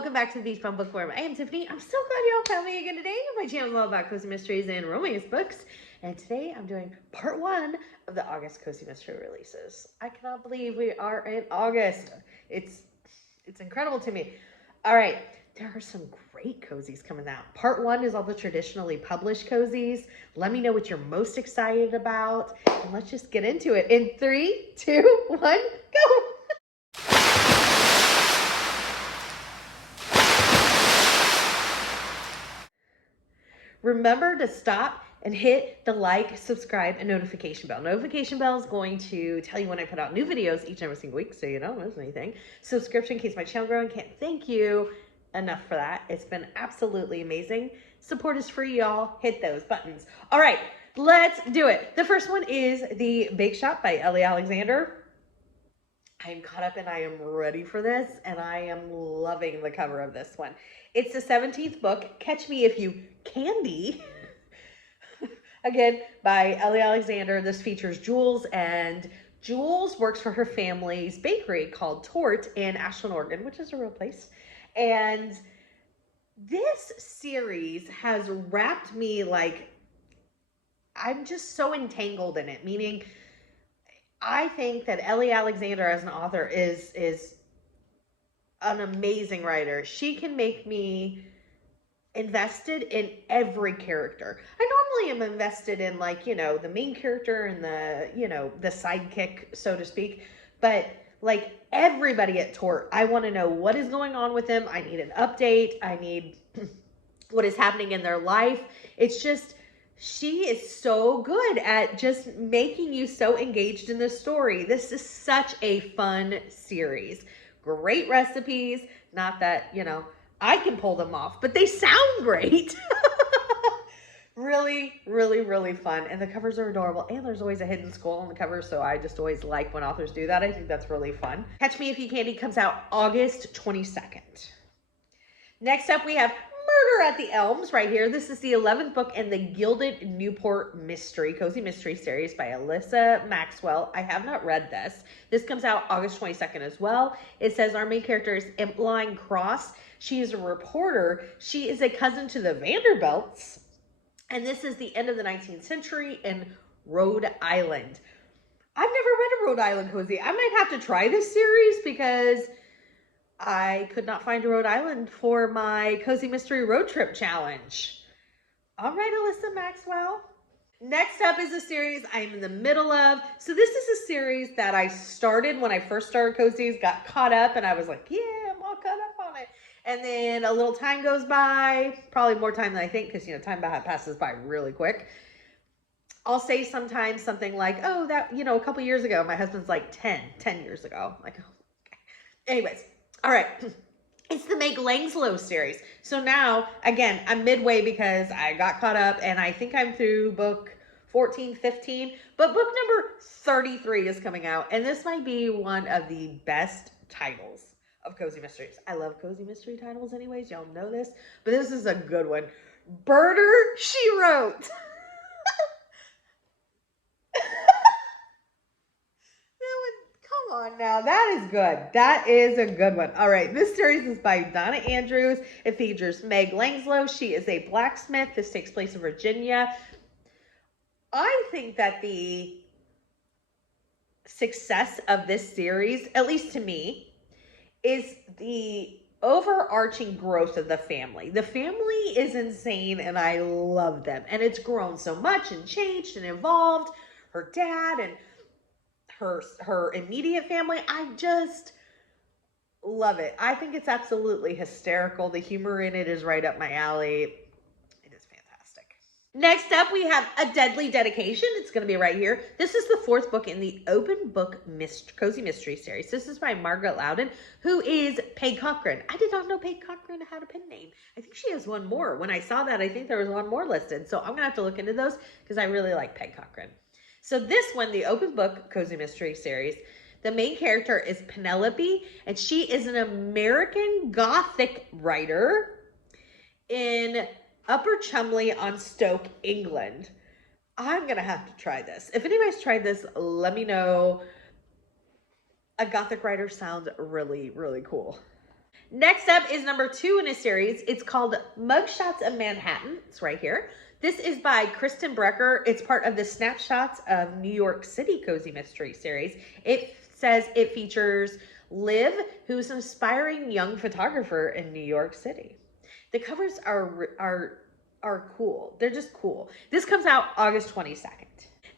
welcome back to the Fun Bookworm. I am Tiffany. I'm so glad you all found me again today. My channel is all about cozy mysteries and romance books. And today I'm doing part 1 of the August cozy mystery releases. I cannot believe we are in August. It's incredible to me. All right, there are some great cozies coming out. Part 1 is all the traditionally published cozies. Let me know what you're most excited about. And let's just get into it. In 3, 2, 1, go! Remember to stop and hit the like, subscribe, and notification bell. Notification bell is going to tell you when I put out new videos each and every single week so you don't miss anything. Subscription keeps my channel growing. Can't thank you enough for that. It's been absolutely amazing. Support is free, y'all. Hit those buttons. All right, let's do it. The first one is The Bake Shop by Ellie Alexander. I am caught up and I am ready for this, and I am loving the cover of this one. It's the 17th book, Catch Me If You Candy, again, by Ellie Alexander. This features Jules, and Jules works for her family's bakery called Tort in Ashland, Oregon, which is a real place. And this series has wrapped me like, I'm just so entangled in it, meaning I think that Ellie Alexander as an author is an amazing writer. She can make me invested in every character. I normally am invested in, like, you know, the main character and the, you know, the sidekick, so to speak. But like everybody at Tort, I want to know what is going on with them. I need an update. I need what is happening in their life. It's just, she is so good at just making you so engaged in the story. This is such a fun series. Great recipes. Not that, you know, I can pull them off, but they sound great. Really, really, really fun. And the covers are adorable. And there's always a hidden skull on the cover, so I just always like when authors do that. I think that's really fun. Catch Me If You Candy comes out August 22nd. Next up, we have Murder at the Elms right here. This is the 11th book in the Gilded Newport Cozy Mystery series by Alyssa Maxwell. I have not read this. This comes out August 22nd as well. It says our main character is Emmeline Cross. She is a reporter. She is a cousin to the Vanderbilts. And this is the end of the 19th century in Rhode Island. I've never read a Rhode Island cozy. I might have to try this series because I could not find Rhode Island for my Cozy Mystery Road Trip Challenge. All right, Alyssa Maxwell. Next up is a series I'm in the middle of. So this is a series that I started when I first started cozies, got caught up, and I was like, yeah, I'm all caught up on it. And then a little time goes by, probably more time than I think, because, you know, time passes by really quick. I'll say sometimes something like, oh, that, you know, a couple years ago. My husband's like 10 years ago. Like, oh, okay. Anyways. All right, it's the Meg Langslow series. So now, again, I'm midway because I got caught up and I think I'm through book 14, 15, but book number 33 is coming out. And this might be one of the best titles of cozy mysteries. I love cozy mystery titles anyways, y'all know this, but this is a good one. Murder, She Wrote. On now, that is good. That is a good one. All right, this series is by Donna Andrews. It features Meg Langslow. She is a blacksmith. This takes place in Virginia. I think that the success of this series, at least to me, is the overarching growth of the family. The family is insane and I love them. And it's grown so much and changed and evolved. Her dad and her immediate family, I just love it. I think it's absolutely hysterical. The humor in it is right up my alley. It is fantastic. Next up, we have A Deadly Dedication. It's going to be right here. This is the 4th book in the Open Book Cozy Mystery series. This is by Margaret Loudon, who is Peg Cochran. I did not know Peg Cochran had a pen name. I think she has one more. When I saw that, I think there was one more listed. So I'm going to have to look into those because I really like Peg Cochran. So this one, the Open Book Cozy Mystery series, the main character is Penelope, and she is an American Gothic writer in Upper Chumley on Stoke, England. I'm going to have to try this. If anybody's tried this, let me know. A Gothic writer sounds really, really cool. Next up is number 2 in a series. It's called Mugshots of Manhattan. It's right here. This is by Kristen Brecker. It's part of the Snapshots of New York City Cozy Mystery series. It says it features Liv, who's an aspiring young photographer in New York City. The covers are cool. They're just cool. This comes out August 22nd.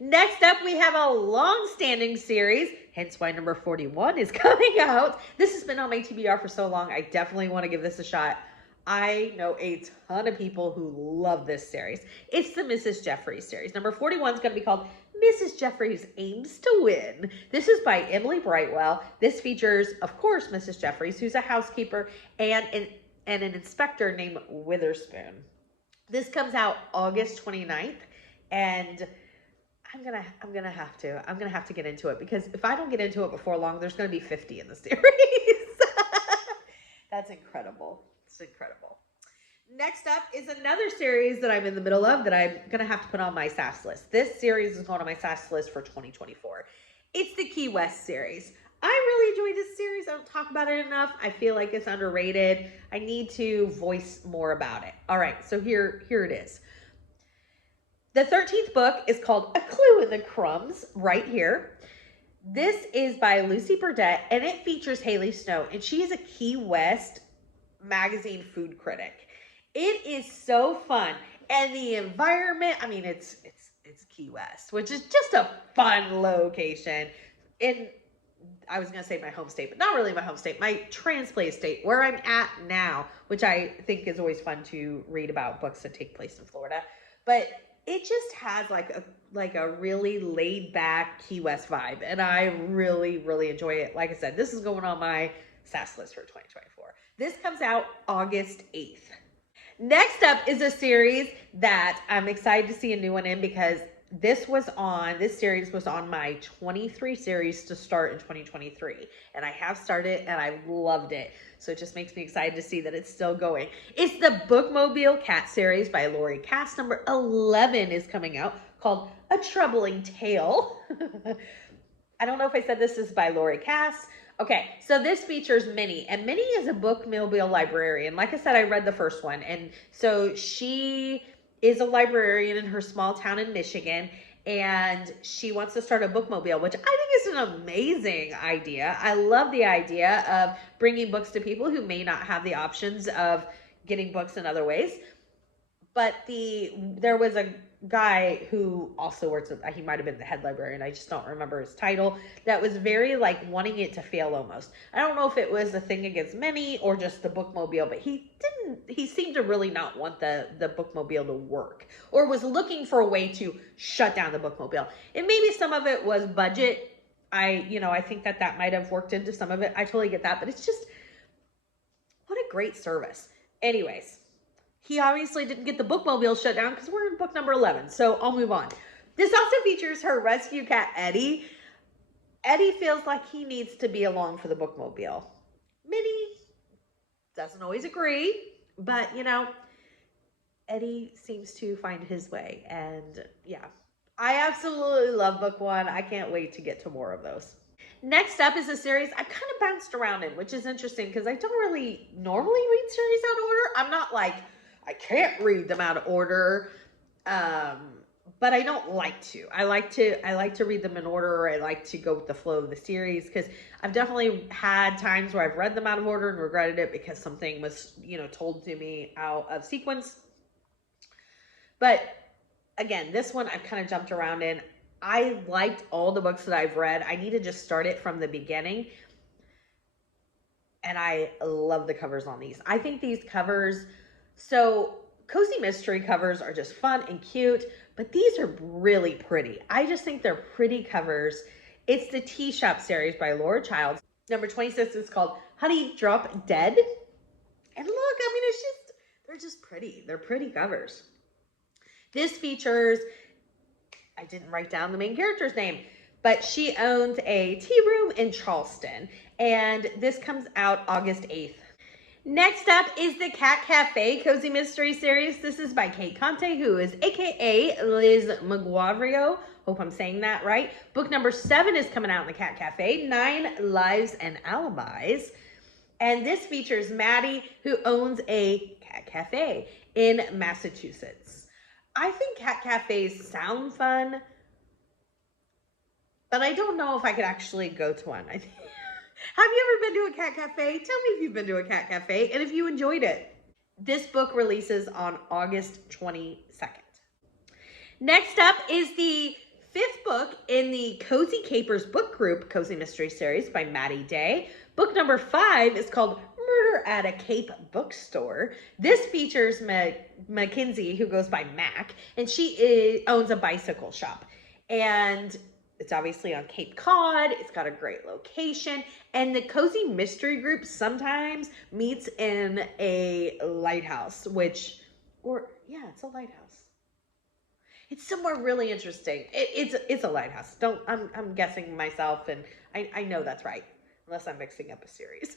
Next up, we have a long-standing series, hence why number 41 is coming out. This has been on my TBR for so long, I definitely want to give this a shot. I know a ton of people who love this series. It's the Mrs.Jeffries series. Number 41 is going to be called Mrs. Jeffries Aims to Win. This is by Emily Brightwell. This features, of course, Mrs. Jeffries, who's a housekeeper, and an inspector named Witherspoon. This comes out August 29th, and I'm gonna have to get into it, because if I don't get into it before long, there's gonna be 50 in the series. That's incredible. It's incredible. Next up is another series that I'm in the middle of that I'm gonna have to put on my SAS list. This series is going on my SAS list for 2024. It's the Key West series. I really enjoy this series. I don't talk about it enough. I feel like it's underrated. I need to voice more about it. All right, so here it is. The 13th book is called A Clue in the Crumbs, right here. This is by Lucy Burdett, and it features Haley Snow, and she is a Key West magazine food critic. It is so fun, and the environment, I mean, it's Key West, which is just a fun location. And I was going to say my home state, but not really my home state, my transplant state, where I'm at now, which I think is always fun to read about books that take place in Florida. But it just has like a really laid back Key West vibe, and I really, really enjoy it. Like I said, this is going on my SAS list for 2024. This comes out August 8th. Next up is a series that I'm excited to see a new one in, because this series was on my 23 series to start in 2023. And I have started and I loved it. So it just makes me excited to see that it's still going. It's the Bookmobile Cat series by Lori Cass. Number 11 is coming out, called A Troubling Tale. I don't know if I said this is by Lori Cass. Okay, so this features Minnie, and Minnie is a bookmobile librarian. Like I said, I read the first one, and so she is a librarian in her small town in Michigan, and she wants to start a bookmobile, which I think is an amazing idea. I love the idea of bringing books to people who may not have the options of getting books in other ways. But there was a guy who also works with, he might have been the head librarian, I just don't remember his title, that was very like wanting it to fail almost. I don't know if it was a thing against Minnie or just the bookmobile, but he seemed to really not want the bookmobile to work, or was looking for a way to shut down the bookmobile. And maybe some of it was budget. I think that might have worked into some of it. I totally get that, but it's just, what a great service. Anyways, he obviously didn't get the bookmobile shut down because we're in book number 11, so I'll move on. This also features her rescue cat, Eddie. Eddie feels like he needs to be along for the bookmobile. Minnie doesn't always agree, but, Eddie seems to find his way, and yeah. I absolutely love book 1. I can't wait to get to more of those. Next up is a series I've kind of bounced around in, which is interesting because I don't really normally read series out of order. I'm not like, I can't read them out of order, but I don't like to. I like to read them in order. I like to go with the flow of the series, because I've definitely had times where I've read them out of order and regretted it because something was, told to me out of sequence. But again, this one I've kind of jumped around in. I liked all the books that I've read. I need to just start it from the beginning. And I love the covers on these. I think these covers, so cozy mystery covers are just fun and cute, but these are really pretty. I just think they're pretty covers. It's the Tea Shop series by Laura Childs. Number 26 is called Honey Drop Dead. And look, they're just pretty. They're pretty covers. This features, I didn't write down the main character's name, but she owns a tea room in Charleston, and this comes out August 8th. Next up is the Cat Cafe Cozy Mystery Series. This is by Kate Conte, who is AKA Liz McGuavrio. Hope I'm saying that right. Book number 7 is coming out in the Cat Cafe, 9 Lives and Alibis. And this features Maddie, who owns a cat cafe in Massachusetts. I think cat cafes sound fun, but I don't know if I could actually go to one. Have you ever been to a cat cafe? Tell me if you've been to a cat cafe and if you enjoyed it. This book releases on August 22nd. Next up is the 5th book in the Cozy Capers book group Cozy Mystery Series by Maddie Day. Book number 5 is called Murder at a Cape Bookstore. This features Mackenzie, who goes by Mac, and she owns a bicycle shop. And it's obviously on Cape Cod. It's got a great location. And the Cozy Mystery Group sometimes meets in a lighthouse, it's a lighthouse. It's somewhere really interesting. It's a lighthouse. I'm guessing myself, and I know that's right, unless I'm mixing up a series.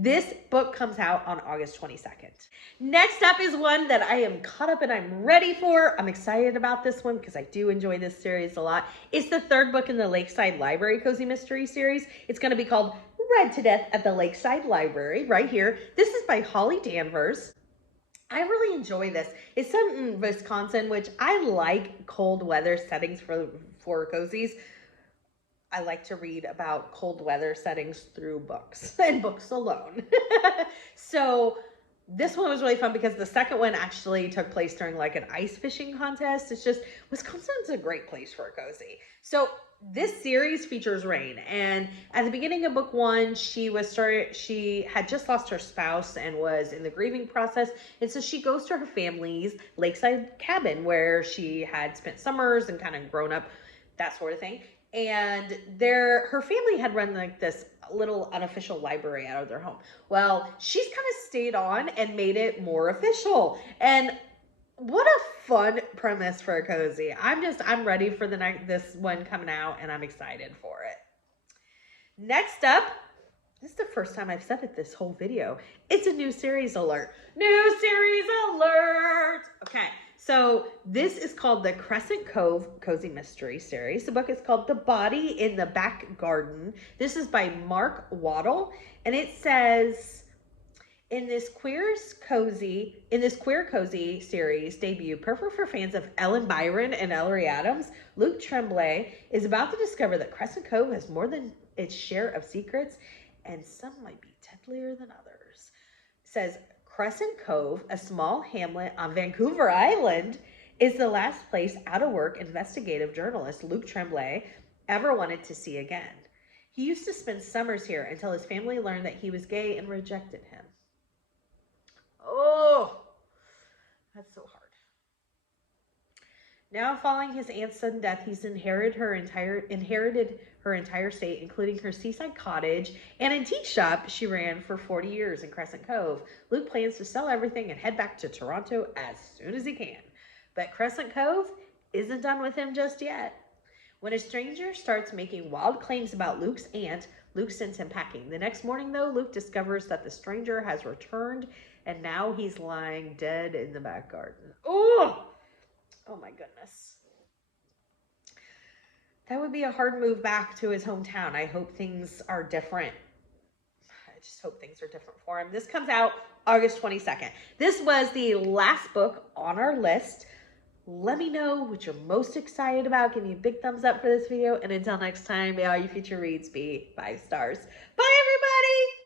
This book comes out on August 22nd. Next up is one that I am caught up and I'm ready for. I'm excited about this one because I do enjoy this series a lot. It's the 3rd book in the Lakeside Library Cozy Mystery Series. It's going to be called Read to Death at the Lakeside Library right here. This is by Holly Danvers. I really enjoy this. It's set in Wisconsin, which I like cold weather settings for cozies. I like to read about cold weather settings through books and books alone. So this one was really fun because the second one actually took place during like an ice fishing contest. It's just, Wisconsin's a great place for a cozy. So this series features Rain, and at the beginning of book 1, she had just lost her spouse and was in the grieving process, and so she goes to her family's lakeside cabin where she had spent summers and kind of grown up, that sort of thing. And her family had run like this little unofficial library out of their home. Well, she's kind of stayed on and made it more official, and what a fun premise for a cozy. I'm ready for this one coming out, and I'm excited for it. Next up, this is the first time I've said it this whole video. It's a new series alert. New series alert! Okay, so this is called the Crescent Cove Cozy Mystery Series. The book is called The Body in the Back Garden. This is by Mark Waddle, and it says, In this queer cozy series debut, perfect for fans of Ellen Byron and Ellery Adams, Luke Tremblay is about to discover that Crescent Cove has more than its share of secrets, and some might be deadlier than others. It says, Crescent Cove, a small hamlet on Vancouver Island, is the last place out-of-work investigative journalist Luke Tremblay ever wanted to see again. He used to spend summers here until his family learned that he was gay and rejected him. Oh, that's so hard. Now, following his aunt's sudden death, he's inherited her entire estate, including her seaside cottage and antique shop she ran for 40 years in Crescent Cove. Luke plans to sell everything and head back to Toronto as soon as he can. But Crescent Cove isn't done with him just yet. When a stranger starts making wild claims about Luke's aunt, Luke sends him packing. The next morning, though, Luke discovers that the stranger has returned, and now he's lying dead in the back garden. Oh my goodness. That would be a hard move back to his hometown. I hope things are different. I just hope things are different for him. This comes out August 22nd. This was the last book on our list. Let me know what you're most excited about. Give me a big thumbs up for this video. And until next time, may all you future reads be 5 stars. Bye, everyone.